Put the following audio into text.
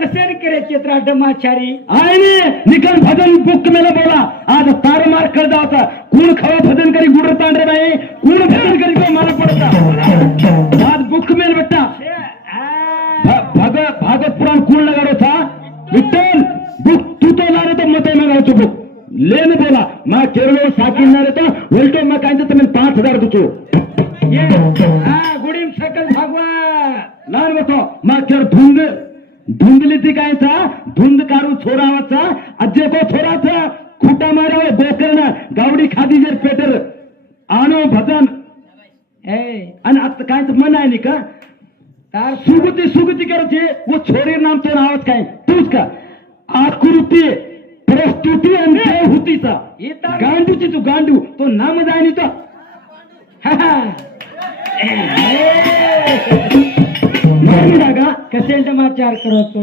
कसे करे चित्रा डमाचारी आईने निकल भजन बुक मेला बोला आज तार मार कर जाता कोण खवा भजन करी गुडर तांडे नाही कोण भजन करी तो मला पडता आज बुक मेल बेटा भागवत पुराण कोण लगाडो था विठ्ठल बुक तू तो लारे तो मते मागायचो बुक लेन बोला मा केरळ साकिनारे तो उलटो मा कांते तुम्ही 5000 दुचो गुडीम सकल भगवान लान बतो मा केर धुंदली ती कायचा धुंद कारू छोरावाचा अज्जे को छोराचा खुटा मारावे बोकरना गावडी खादी जे पेटर आनो भजन आणि आता कायच मन आहे नी का तार सुगती करायची वो छोरी नाम तो नावच काय तूच का आकृती प्रस्तुती आणि देवहूतीचा गांडूची तू गांडू तो नाम जायनी तो कसे समाचार करतो